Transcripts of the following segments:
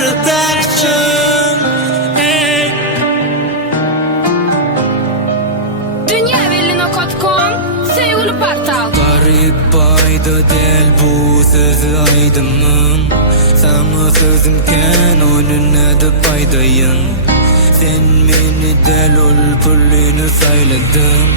Production. Dünyavelino.com Sevgili portal. Garip bayda del bu sözü aydımım. Sana sözümken önüne de paydayın. Sen beni del ol pullini sayladın.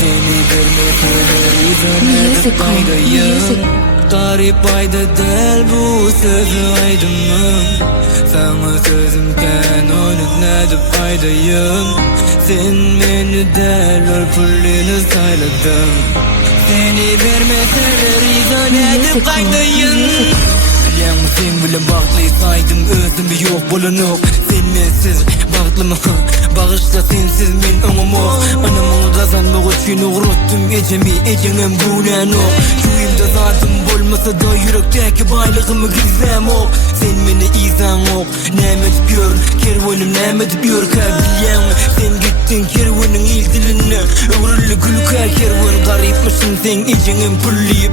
Seni vermeseler üzerine de paydayın. Garip bayda del bu sözü aydımım. Sana sözümken önüne de paydayın. Sen beni del ol pullini sayladın. Seni vermeseler üzerine de paydayın. Sen bilen bağlısaydım özüm yok bulunuk. Sen mensiz bağlımı bağışla sensiz men ömüm. Anamı kazanmak için uğraştım ecemi ecenem gülen o. Yüreğimde zaten bolmasa da yürekteki baylığımı gizlem o. Sen beni izan o. Nemet gör kervanım nemet gör kabilyen. Sen gittin kervanın il diline öğrülü gülüka kervan. Garipmişsin sen ecenem pulliyip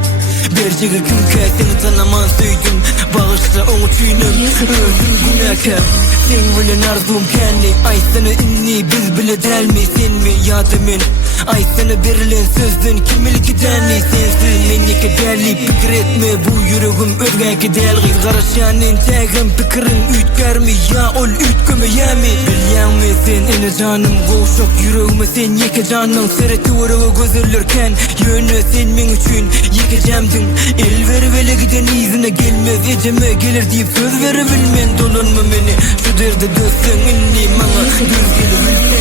bercege kümke seni tanıman söydüm. Bağışla onu çiğnem özüm günahkar. Sen bilen arzum kendi ay sana inni biz bile del mi sen mi ya da men. Ay sana verilen sözden kimlik denli sensiz menike derli fikir etme bu yüreğim özgeki del git karışanın tegim fikrin ütker mi ya ol ütkümü ya mi bilyen mi sen ene canım koşuk yüreğime sen yeke canın sereti uğrağı gözürlerken yönü sen men üçün yekecemdin el verivele giden izine gelmez eceme gelir deyip söz verebilmen dolanma beni şu derde dösen inni bana göz gelebilsen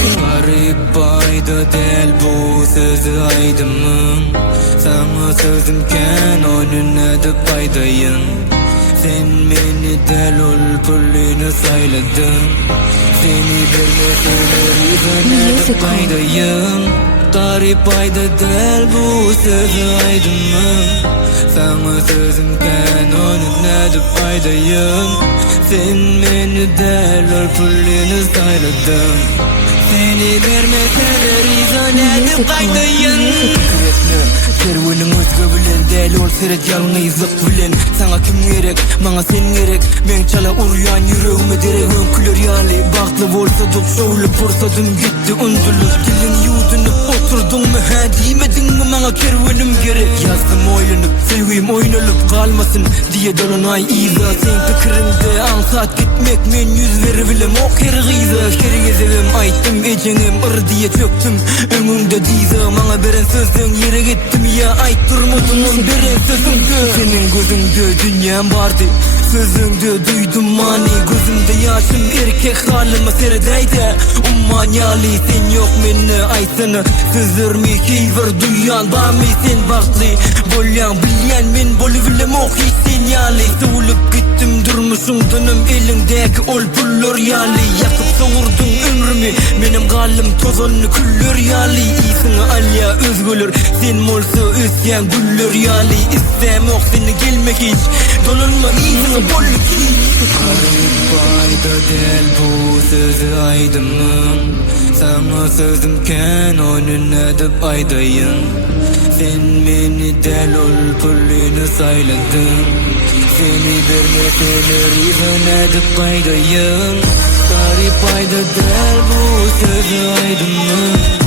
garip bayda del bu sözü aydımım. Sana sözümken önüne de paydayın. Sen beni del ol pullini sayladın. Seni vermeseler üzerine de paydayın. Garip bayda del bu sözü aydımım. Sana sözümken önüne de paydayın. Sen beni del ol pullini sayladın. Seni vermeseler izole de paydayın. Kervanın özgü bilen del ol seret yalnızlık bilen. Sana kim gerek bana sen gerek. Ben çala uruyan yüreğime deregim külür yali. Baklı olsa dok şovlu fırsatım gitti undulur. Dilin yudunup oturdun mu ha demedin mi bana kervanım gerek. Yazdım oynanıp sevgim oynanıp kalmasın diye dolunay iza. Sen fikrimde ansat gitmek men yüz verebilem o kere gıyza. Kere gezevim ayttım ecenim ır diye çöktüm önümde diza. Bana beren sözden yere gittim ya ayt durmadın beren sözümde. Senin gözünde dünyam vardı sözünde duydum mani. Gözümde yaşım erkek halime seredeydi ummanyali. Sen yok menne ay sana sözler mi keyver duyan bami sen baklı bolyan bilyen men boluvilem o hiç sinyali. Soğulup gittim durmuşum dönüm elindeki ol pullur yali. Yakıp savurdun ömrümü benim galım tozanlı küllür yali. İyisini alya özgülür sen molsa üsyen güllür yali. İstem ok seni gelmek hiç dolanma iyisini bolluk hiç. Garip bayda del bu sözü aydımım. Sana sözümken önüne de paydayın. Sen beni del ol pullini sayladın. Seni vermeseler izine de paydayın. Garip bayda del bu sözü aydımım.